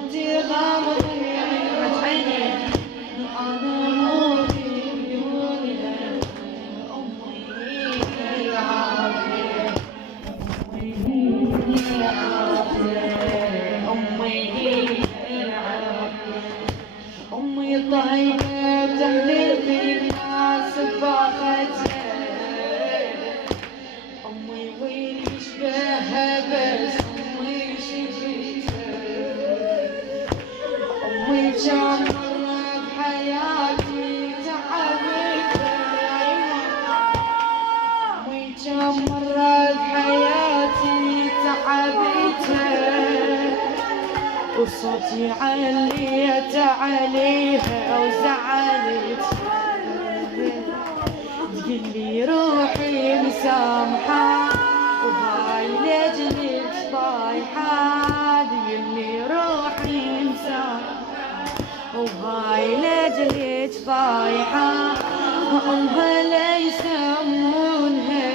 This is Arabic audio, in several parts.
وانت غامضة عيني انا موتي بدونها. امي هي العافية، امي هي العافية، امي هي العافية. امي طيبة تحلي في الناس بباختها. امي وين يشبهها بس امي شفتها. امي كم مرة بحياتي تعبتها. امي كم مرة بحياتي تعبتها. وصوتي عليت عليها وزعلتها. تقلي روحي مسامحة وهاي لجلك طايحة. تقلي روحي مسامحة وهاي لجلك طايحة. امها لا يسمونها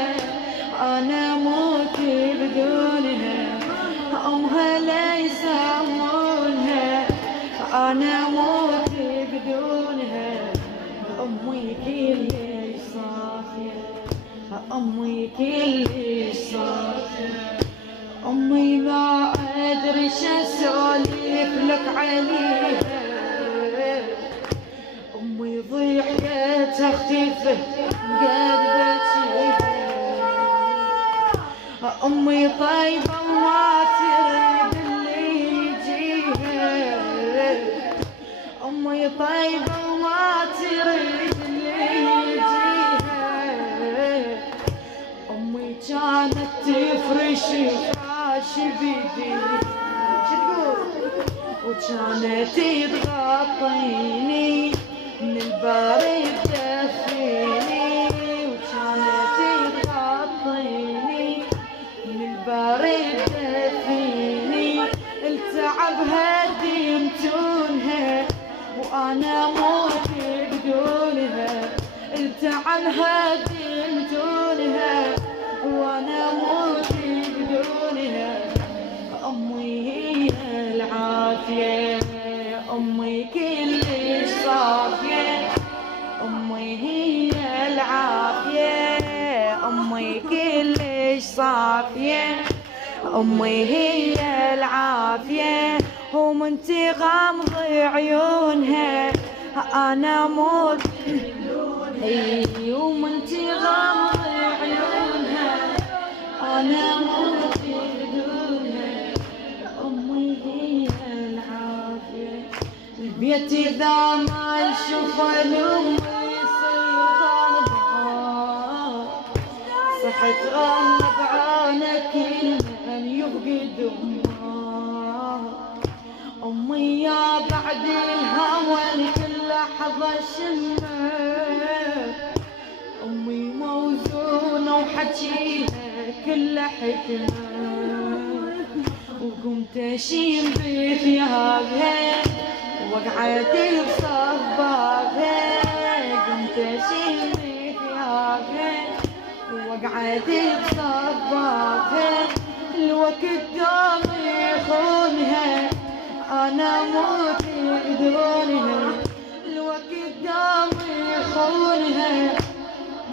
انا موتي بدونها. امها لا يسمونها انا موتي بدونها. امي كلش صافية، امي كلش صافية. امي ما ادري شاسولف لك عليها. امي ضحكت اختفت قد بكيها. امي طيبة وما تريد اللي يجيها. امي طيبة وما تريد اللي يجيها. امي كانت تفرش فراش بيديها وكانت تغطيني من البارد تدفيني. وكانت تغطيني من البارد تدفيني. التعب هدمتونها وانا موتي بدونها. التعب هدمتونها وانا موتي بدونها. امي هي العافية، امي كلش صافية. امي هي العافية، امي كلش صافية. امي هي العافية ومن تغمض عيونها انا موت. اي ومن تغمض عيونها انا موت بدونها. امي هي العافية. البيت اذا ما يشوف الامي يصير ضربان. صحت غمض عينك من يفقد امه. امي يا بعد الهوى كل لحظة شمه. امي موزونة وحكيها كل حكمة. وقمت اشيل بثيابها وقعت بصبابها. قمت اشيل بثيابها وقعت بصبابها. الوقت دوم يخونها انا موتي بدونها. الوقت دوم يخونها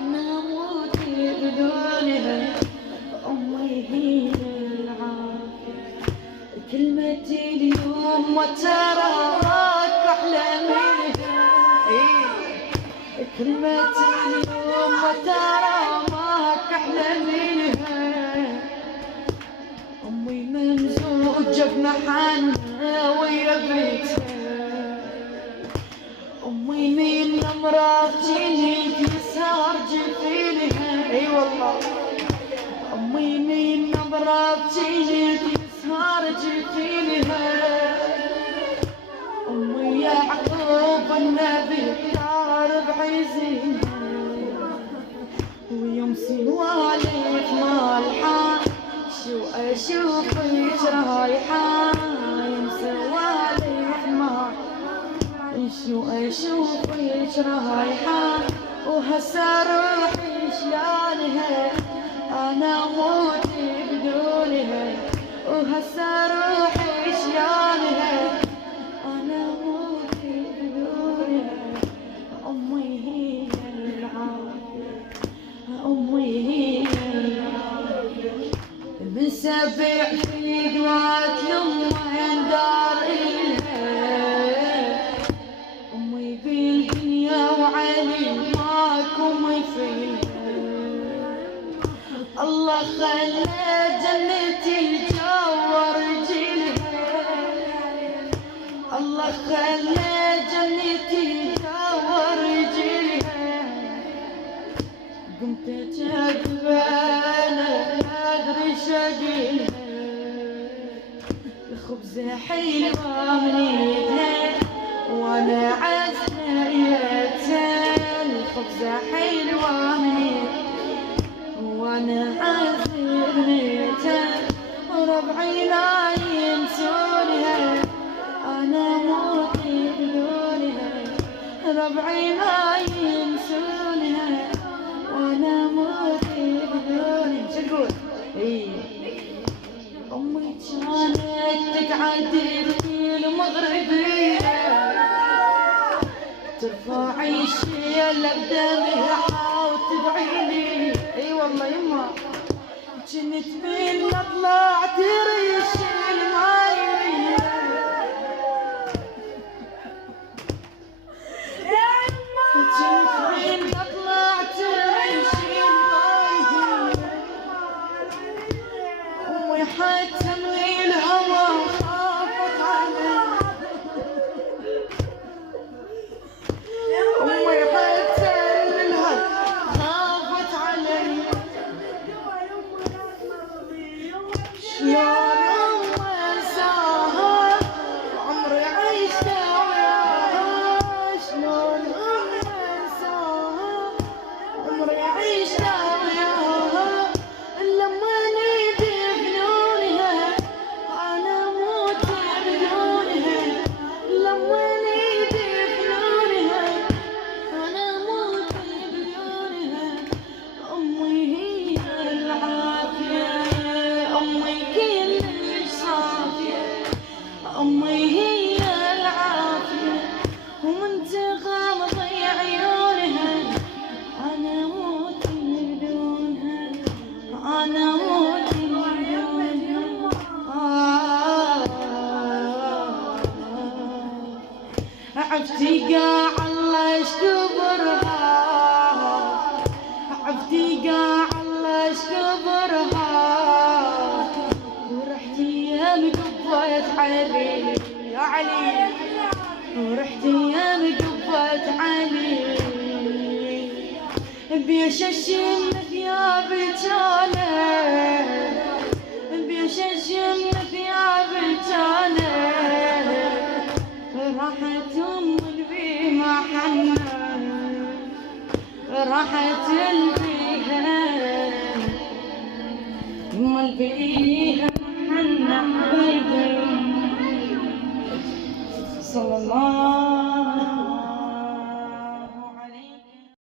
انا موتي بدونها. امي هي العافية. كلمتي اليوم وتراك احلى منها. كلمتي اليوم وتراك احلى منها. امي ممزوجة بمحنها ويا بيتها. امي من امراض جينيك يسهر جفينها. اي والله امي من امراض جينيك يسهر جفينها. امي يعقوب النبي دار بعزينها. ويوم سوالف مالحة شو اشوفك رايحة. يوم سوالف مالحة شو اشوفك رايحة. وهسه روحي شلونها انا موتي بدونها. وهسه روحي شلونها الله خلى جنتي جوار رجلها قمت جذبانة أدري شقيلها الخبزة حلوة من ايدها وانا عزليتها الخبزة حلوة من ايدها وانا عزليتها ربعي ما ينسونها انا موتي بدونها ربعي ما ينسونها وانا موتي بدونها شو تقول؟ امي كانت تقعد المغربيه ترفعي الشيله بدمعها وتدعيلي اي والله يما جنت من طلعت ريش الماي جنت من طلعت ريش الماي امي حتى من الهوى خافت علي امي حتى من الهوى خافت علي شلون انساها عمري عشت وياها شلون انساها عمري عشت وياها لما يدفنونها انا موت بدونها لما يدفنونها انا موت بدونها امي هي العافيه امي كلش صافيه امي هي العافيه ومن تغمضي عيونها انا موت بدونها انا موت بدونها عفتي قاع الله اشكبرها عفتي قاع الله اشكبرها ورحتي يا مقبة علي يا علي ورحتي يا مقبة علي بيششم ثيابك انا بيششم ثيابك انا راحت ام البيمة حنا راحت البيها ام البيها حنا صلى الله